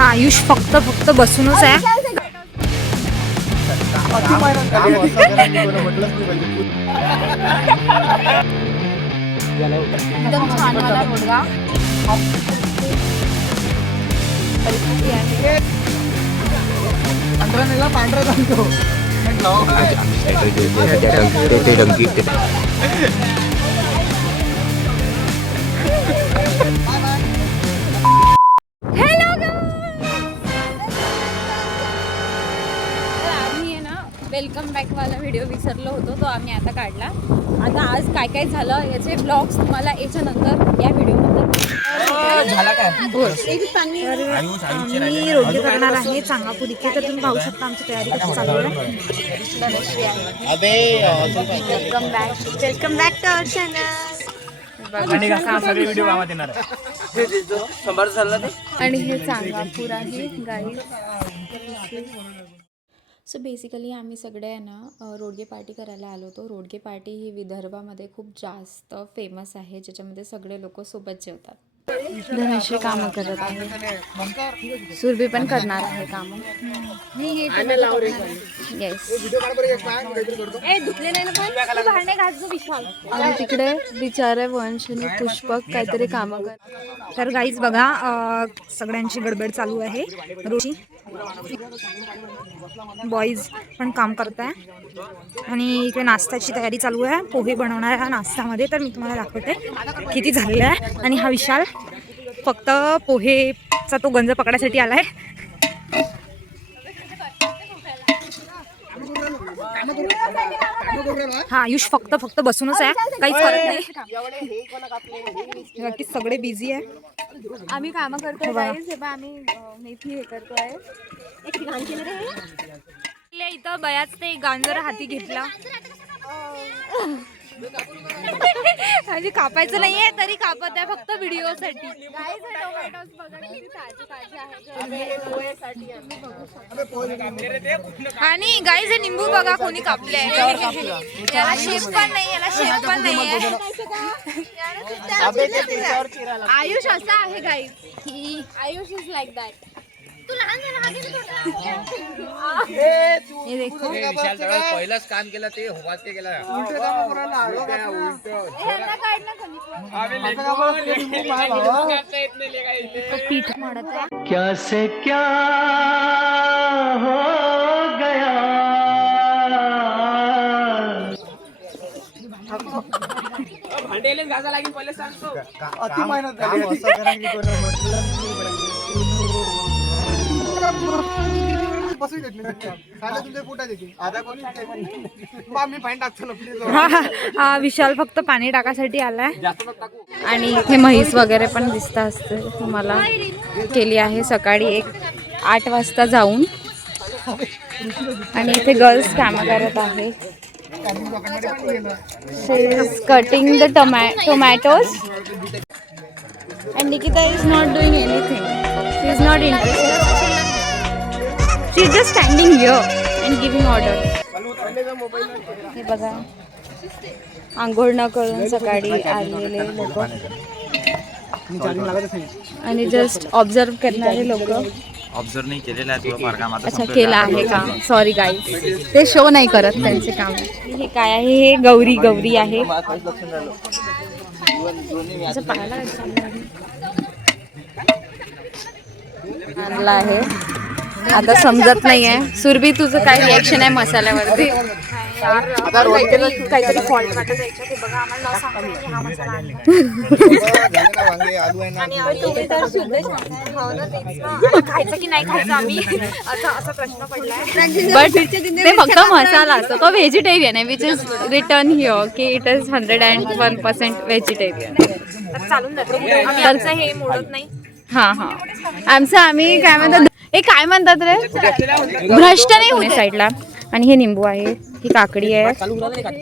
आयुष फक्त बसूनच आहे. एकदम छान वाला रोडगा पांढरा जातो वेलकम बॅक वाला व्हिडिओ विसरलो होतो तो आम्ही आता काढला. आता आज काय काय झालं याचे ब्लॉग्स तुम्हाला याच्यानंतर या व्हिडिओनंतर मी रोटी करणार आहे चांगापूर इथे. तर तुम्ही पाहू शकता आमची तयारी कशी चालू आहे. Welcome back to our channel. आणि हे चांगापूर आहे गाईड. सो बेसिकली आम्ही सगळे ना रोडगे पार्टी करायला आलो होतो. रोडगे पार्टी ही विदर्भामध्ये खूप जास्त फेमस आहे, ज्याच्यामध्ये सगळे लोक सोबत जेवतात. धनश्री कामं करत आहे, सुरभी पण करणार आहे कामं. येस. आणि तिकडे बिचारे वंश आणि पुष्पक काहीतरी कामं करतात. तर गाईज बघा सगळ्यांची गडबड चालू आहे. रोशी बॉईज पण काम करत आहे आणि इकडे नाश्त्याची तयारी चालू आहे. पोहे बनवणार आहे नाश्त्यामध्ये. तर मी तुम्हाला दाखवते किती झालेलं आहे. आणि हा विशाल फक्त पोहेचा तो गंज पकडायसाठी आलाय. हा आयुष फक्त बसूनच आहे, काहीच करत नाही. बाकी सगळे बिझी आहे. आम्ही कामं करतोय गाईज. आम्ही मेथी हे करतोय. इथं बयाच ते गांजर हाती घेतला. म्हणजे कापायचं नाहीये तरी कापत आहे फक्त व्हिडिओसाठी. आणि गाईज हे निंबू बघा कोणी कापले. याला शेप पण नाही, याला शेप पण नाही. आयुष असा आहे guys. Ayush is like that. पहिलाच काम केलं ते होवाचे केला. पीठ मळत आहे. क्या से क्या हो गया. भांडेले घासा लागेल पहिले सांगतो. अति मेहनत झाली. हा विशाल फक्त पाणी टाकासाठी आलाय. आणि इथे म्हैस वगैरे पण दिसत असते तुम्हाला. केली आहे सकाळी 8 वाजता जाऊन. आणि इथे गर्ल्स काम करत आहे. She is cutting the tomatoes and Nikita is not doing anything. She is not interested. She is just standing here and giving orders. हे बघा आंघोळ न करून सकाळी आलेले लोक आणि जस्ट ऑब्झर्व करणारे लोक. ऑब्झर्व नाही केलेला आहे थोडंफार काम. अच्छा केला आहे का. सॉरी गाईज ते शो नाही करत त्यांचे काम. हे काय आहे. हे गौरी आहे. आणला आहे. आता समजत नाहीये. सुरभी तुझं काय रिएक्शन आहे मसाल्यावरती. काहीतरी फॉल्ट वाटत यायच्या. ते बघा आम्हाला हा मसाला खायचं की नाही खायचं आम्ही असा प्रश्न पडलाय. बट ते फक्त मसाला असतो. तो व्हेजिटेरियन आहे विच इज रिटर्न हिअर की इट इज 101% व्हेजिटेरियन. तर चालून जाते. आमचं हे मोडत नाही. हा आमचं आम्ही काय म्हणतात काय म्हणतात रे भ्रष्ट नाही होणे साईडला. आणि हे निंबू आहे. ही काकडी आहे.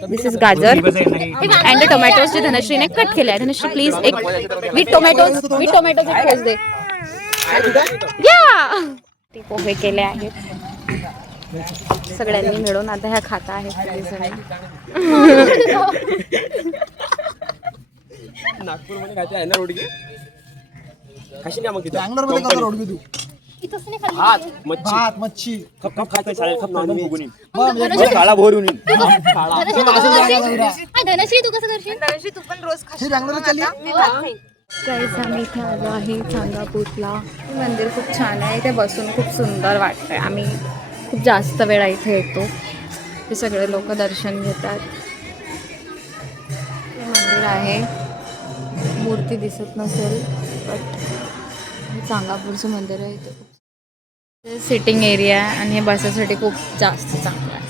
दिस इज गाजर अँड द टोमॅटोज जे धनश्रीने कट केले आहे. धनश्री प्लीज एक विथ टोमॅटोज एक पोच दे. या ते पोहे केले आहेत सगळ्यांनी मिळून. आता ह्या खाता आहेत नागपूरमध्ये खायचे आहे ना रोडगे. बँगलोर मध्ये कसं रोडगी तू भात मच्छी धनश्री तू कसं करशील? धनश्री तू पण रोज हे बँगलोर चालली गाईस आम्ही इथे आलो आहे चांगापूरला. मंदिर खूप छान आहे. इथे बसून खूप सुंदर वाटतंय. आम्ही खूप जास्त वेळा इथे येतो. हे सगळे लोक दर्शन घेतात. हे मंदिर आहे. मूर्ती दिसत नसेल बट हे चांगापूरचं मंदिर आहे. इथे खूप सिटिंग एरिया आहे आणि हे बसासाठी खूप जास्त चांगलं आहे.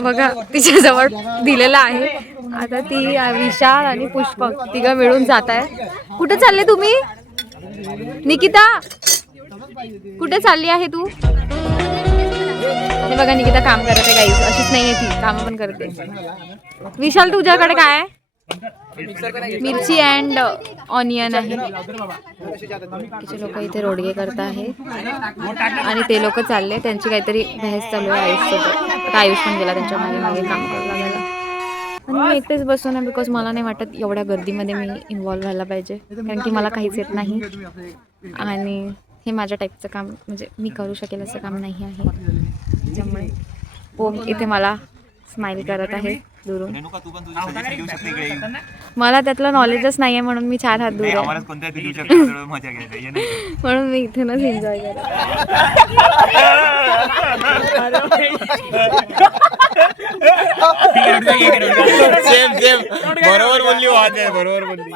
बघा तिच्याजवळ दिलेला आहे. आता ती विशाल आणि पुष्पक तिघं मिळून जात आहे. कुठे चालले तुम्ही? निकिता कुठे चालली आहे तू? हे बघा निकिता काम करत आहे. गाईस अशीच नाही आहे ती, काम पण करते. विशाल तुझ्याकडे काय आहे? मिरची अँड ऑनियन आहे. तिचे लोक इथे रोडगे करत आहे आणि ते लोक चालले. त्यांची काहीतरी बहस चालू आहे आयुषसोबत. आता आयुष पण गेला त्यांच्या मागे मागे काम करायला लागला. आणि मी एकटेच बसून आहे बिकॉज मला नाही वाटत एवढ्या गर्दीमध्ये मी इन्व्हॉल्व व्हायला पाहिजे, कारण की मला काहीच येत नाही आणि हे माझ्या टाईपचं काम म्हणजे मी करू शकेल असं काम नाही आहे. त्यामुळे ओम इथे मला स्माइल करत आहे दुरून. मला त्यातलं नॉलेजच नाही आहे म्हणून मी 4 हात दूर आहे. म्हणून मी इथूनच एन्जॉय करते. बरोबर बोलली बरोबर बोलली.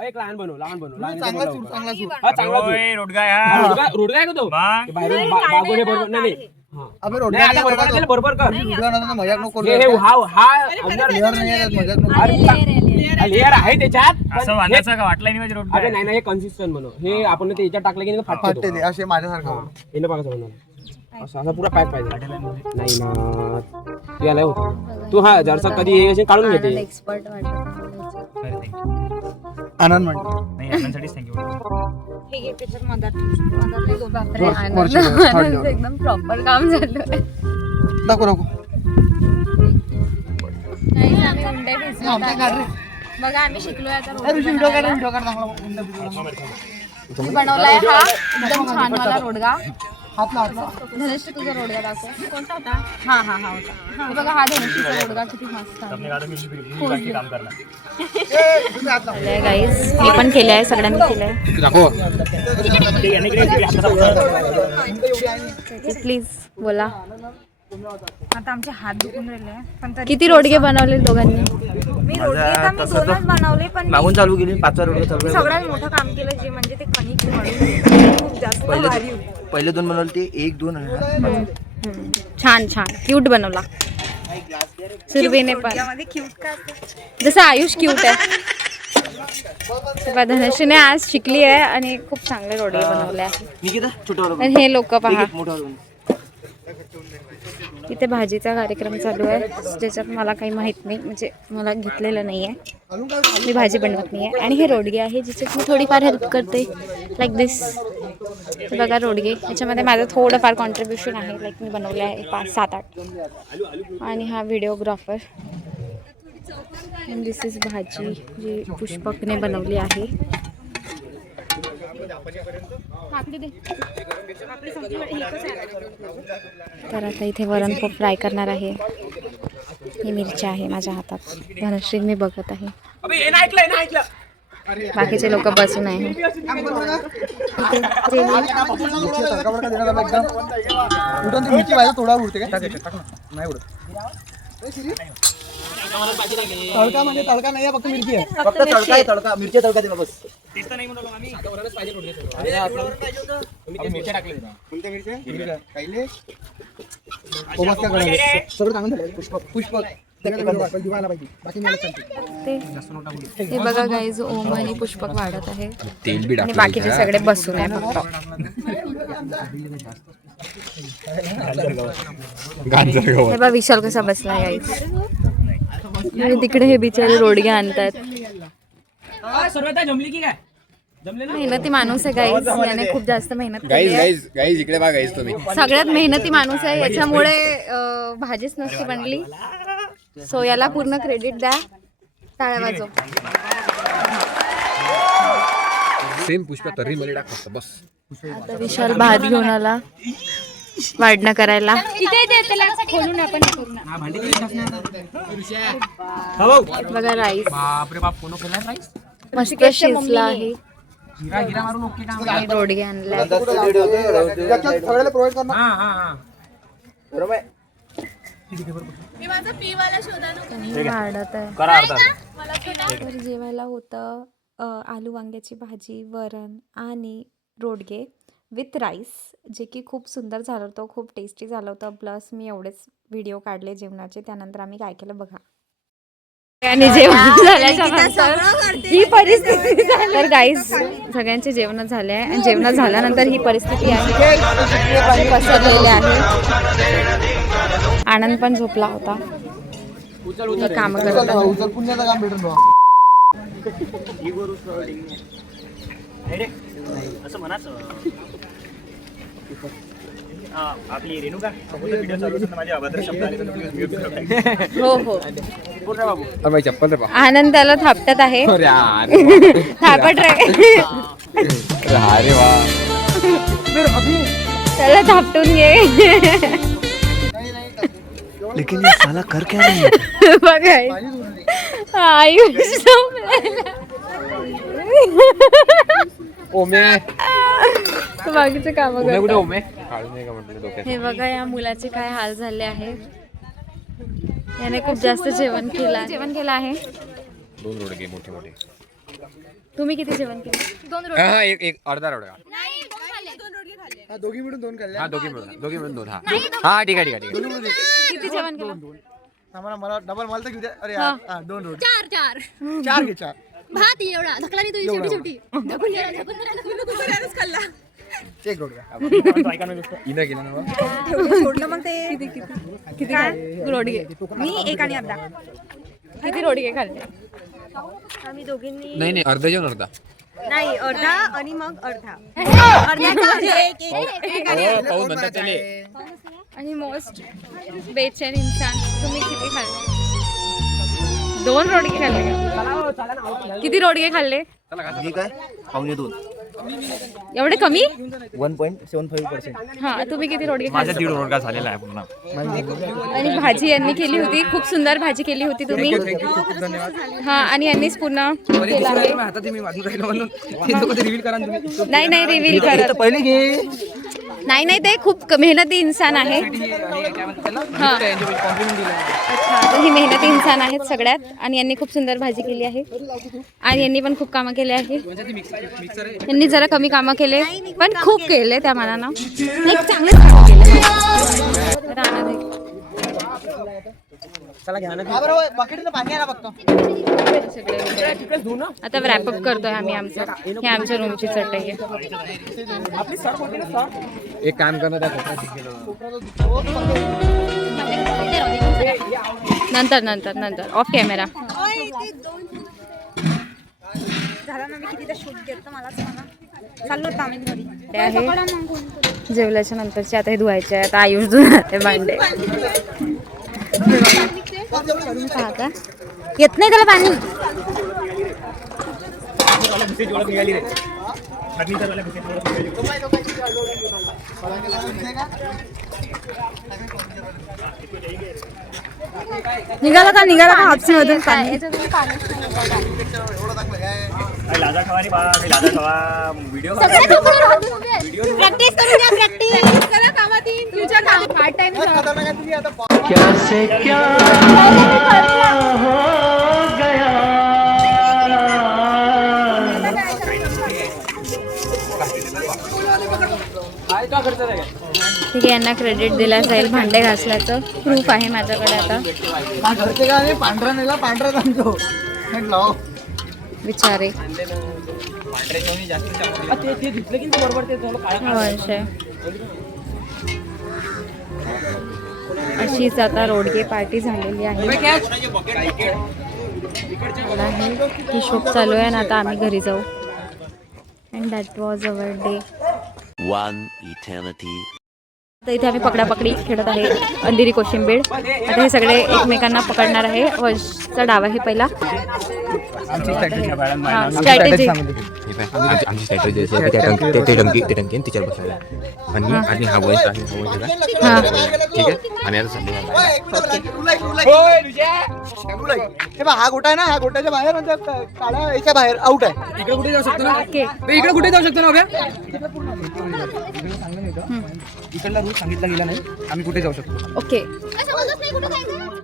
एक लहान बनव लहान बनव लहान चांगला सूट चांगला सूट हा चांगला रोडगा आहे का तो बाय. बाहेरून बागोने बरोबर नाही अबे नाही आता बरोबर केलं, बरोबर कर रोडगा ना मजाक नको हे करू. हा हा अंदर लेअर नाही आहे त्यात, मजाक नको. लेअर आहे त्याच्यात पण असं वाटायचं का वाटलं नाही माझ्या रोड. अरे नाही हे कन्सिस्टंट बनव. हे आपण ते याच्यात टाकलं की फाटते ते फाटते असे माझ्यासारखं. येणं बघा समजणार असं असं पुरा पॅक पाहिजे. नाही ना तू याला होत तू हा जरसा कधी हे असे काढून घेते. एक्सपर्ट वाटत आनंद म्हणते नाही आनंदसाठीच थँक्यू. हे घे त्याच्यात मदत बापरे वर- आनंद. वरची वर, third आनंद level. एकदम प्रॉपर काम झालं. दाखव दाखव. नाही आम्ही उंडे भिजवत आहे. बघा आम्ही शिकलोय आता रोडगा व्हिडिओ काढ बनवायला. व्हिडिओ काढ चांगला. मी बनवलाय हा एकदम छान वाला रोडगा. हातला हातला. धनश्री तुझा रोडगा दाखव. कोणता होता? हा हा हा होता. हे बघा हा धनश्रीचा रोडगा किती मस्त आहे. गाईज मी पण केले आहे, सगळ्यांनी केलंय. प्लीज बोला. आता आमचे हात दुखून राहिले पण तरी किती रोडगे बनवले दोघांनी? मी रोडगे तर मी 2च बनवले पण मागून चालू केली 5 रोड चालू. सगळ्यात मोठं काम केलं जे म्हणजे ते कणिक मळून खूप जास्त भारी होती. पहिले 2 बनवले ते 1 2 छान छान क्यूट बनवला सुरभीने पण. त्यामध्ये क्यूट काय असते? जसं आयुष क्यूट आहे तेव्हा धनश्रीने आज शिकली आहे आणि खूप चांगले रोडगे बनवले आहे. आणि हे लोक पहा इथे भाजीचा कार्यक्रम चालू आहे ज्याच्यात मला काही माहीत नाही, म्हणजे मला घेतलेलं नाही आहे. मी भाजी बनवत नाही आहे. आणि हे रोडगे आहे ज्याच्यात मी थोडीफार हेल्प करते लाईक दिस. बघा रोडगे याच्यामध्ये माझं थोडंफार कॉन्ट्रीब्युशन आहे. लाईक मी बनवले आहे 5-7-8. आणि हा व्हिडिओग्राफर. अँड दिस इज भाजी जी पुष्पकने बनवली आहे. तर आता इथे वरण खूप फ्राय करणार आहे. ही मिरची आहे माझ्या हातात. धनश्री मी बघत आहे. बाकीचे लोक बसून आहे. थोडा उडते काय नाही उडत. तडका म्हणजे तडका नाही आहे, फक्त मिरची आहे. फक्त तडका आहे, तडका मिरची तडका दे बस. सगळं चांगलं झालं. पुष्पक पुष्पक बाकी मला सांगते. हे बघा गाईज ओम आणि पुष्पक वाढत आहे आणि बाकीचे सगळे बसून आहे फक्त. हे बघा विशाल कसा बसलाय गाईज. आणि तिकडे हे बिचारे रोडगे आणतात. सर्वता जमली की काय मेहनती माणूस आहे गाईज, याने खूप जास्त मेहनत केली आहे. गाईज इकडे बघा गाईज तुम्ही. सगळ्यात मेहनती माणूस आहे, याच्यामुळे भाजीच नसती बनली. सो याला पूर्ण क्रेडिट द्या. टाळ्या वाजव. सेम पुष्पा तरी मला टाक बस. आता विशाल भात घेऊन आला वाढणं करायला. इथे त्याला खोलून आपण हे करू ना. बघा राईस बापरे बाप, कोण केला राईस? मस्त शिजला आहे. गिरा मारून ओके काम. आणि रोडगे आणलाय. सगळ्याला प्रोव्हाइड करणार. वाढत आहे. करा अर्धा. तर जेवायला होतं आलू वांग्याची भाजी, वरण आणि रोडगे विथ राईस, जे की खूप सुंदर झालं होतं, खूप टेस्टी झालं होतं. प्लस मी एवढेच व्हिडिओ काढले जेवणाचे. त्यानंतर आम्ही काय केलं बघा. आणि जेवण झाल्याच्या नंतर ही परिस्थिती झाली. तर गाईज सगळ्यांचे जेवण झाले आहे आणि जेवण झाल्यानंतर ही परिस्थिती आहे, पसरलेले आहे. आनंद पण झोपला होता. मी काम करत आहे. उचल पुण्याचं काम भेटून बघ. असं म्हणाच. आपली रेणुका व्हिडिओ चालू असेल तर माझे अभद्र शब्द आले तर हो हो. अरे चप्पल रे बा. आनंद त्याला थापटत आहे. थापट रे. अरे वा. त्याला थापटून घे. लेकिन ये साला कर क्या रहा है? बघा आयुष ओमे बाकीचे काम ओमे कुठे करतो. ओमे काढून नाही का म्हटलं डोक्यात. हे बघा या मुलाचे काय हाल झाले आहे. याने खूप जास्त जेवण केलं आहे. 2 रोडगे मोठे मोठे. तुम्ही किती जेवण केलं? हा एक अर्धा रोडगा. हा, दोघी मिळून 2 खाल्ले. हा दोघी मिळून 2. हा हा ठीक आहे. किती जेवण केलं? मला डबल मला तर घेऊ द्या. अरे यार, हा, 2 रोटी. 4 4 घे 4. भात एवढा धकला नाही तू शेवटी खाल्ला. एक रोटी. इना गेला ना. सोडलं मग ते किती रोडगे? मी एक आणि अर्धा. किती रोडगे खाल्ले? आम्ही दोघींनी नाही अर्धा जेवण अर्धा. नाही अर्धा आणि मग अर्धा. पाहून म्हणतात त्याने. आणि मोस्ट बेचैन इंसान तुम्ही किती खाल्ले? 2 रोडगे खाल्ले का? किती रोडगे खाल्ले? मी काय 2.25. एवढे कमी? 1.75%. हा तुम्ही किती रोडगे माझा खाल्ले? 1.5 रोडगा झालेला आहे पूर्ण. आणि भाजी यांनी केली होती, खूप सुंदर भाजी केली होती तुम्ही. हा आणि यांनीच पूर्ण केलं आहे. नाही रिव्हील करा. पहिले घे. नाही ते खूप मेहनती इंसान आहे. हा. अच्छा, तर ही मेहनती इंसान आहेत सगळ्यात. आणि यांनी खूप सुंदर भाजी केली आहे. आणि यांनी पण खूप कामं केले आहे. यांनी जरा कमी कामं केले पण खूप केले त्या मानानं. एक चांगले कामं केले. आता रॅपअप करतोय आम्ही आमचं. हे आमच्या रूमची चटई आहे. एक काम करणार त्या नंतर ऑफ कॅमेरा. झाला ना. मी कितीदा शूट केलं मलाच सांगा. चाललो होतं आम्ही घरी. ते आहे जेवल्याच्या नंतरचे. आता हे धुवायचे आहे. आता आयुष धुवायचे भांडे. पाहता येत नाही त्याला पाणी. निघाला का हापसी मधून पाणी. लाजा ठेवानी बा, लाजा ठेवा. व्हिडिओ प्रॅक्टिस करून घ्या. प्रॅक्टिस करा कामात येईल. तुझ्या काम पार्ट टाइम ठीक आहे. यांना क्रेडिट दिला जाईल भांडे घासल्याचं. प्रूफ आहे माझ्याकडे. आता घरचे काय पांढरा नेला, पांढरा आणतो. म्हटलं विचारे अशीच आता रोडगे पार्टी झालेली आहे. ही शॉप चालू आहे ना. आता आम्ही घरी जाऊ. And that was our day. One eternity. तर इथे आम्ही पकडापकडी खेळत आहे, अंधेरी कोशिंबीर. आता हे सगळे एकमेकांना पकडणार आहे. वशचा डाव आहे पहिला. आमची strategy आहे मॅडम. हां, स्ट्रॅटेजी. आमची स्ट्रॅटेजी अशी आहे की ते टंकी आणि तिच्यावर बसवलं आणि हा वय आहे, हां, ठीक आहे. आणि आता सध्या हे बघ, हा गोटा आहे ना, ह्या गोट्याच्या बाहेर म्हणजे काळ्या याच्या बाहेर आउट आहे. इकडे कुठे जाऊ शकतो ना? ओके. इकडे कुठे जाऊ शकतो ना अभ्या? इकडला रूल सांगितला गेला नाही, आम्ही कुठे जाऊ शकतो. ओके. समजत नाही कुठं जायचं.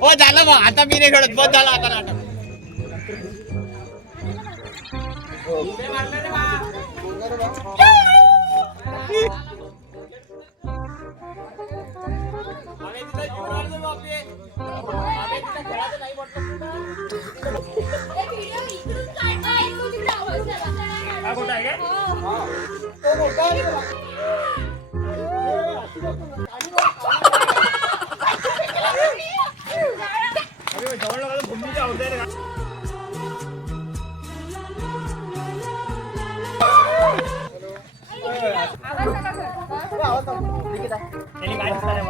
हो झालं मग आता मी नाही खेळत. बस झालं आता नाटक. त्यांनी काय दिसणार आहे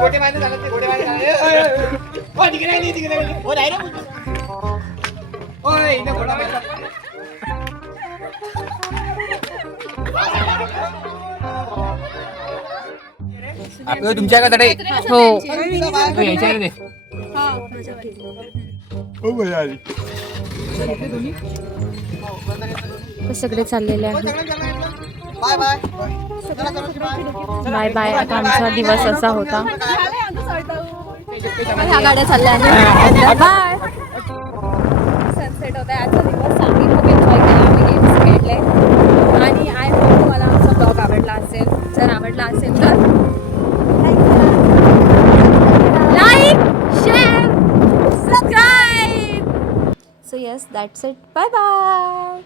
गोटे माहिती झालं ते, गोटे माहिती झालं. तिकडे नाही, तिकडे नाही. हो नाही रे. ओय, इथे घोडा माहिती झाला. आपलं तुमच्या का तडे हो. यायच्या रे. तर सगळे चाललेले आहेत. Bye bye. Bye bye. आता आमचा दिवस असा होता. ह्या गाड्या चालल्या आहेत. बाय. सनसेट होत आहे. आजचा दिवस आम्ही खूप एन्जॉय केला. आम्ही गेम्स खेळले आणि आय होप तुम्हाला आमचा ब्लॉग आवडला असेल. जर आवडला असेल तर like, share, subscribe. So yes, that's it. Bye bye.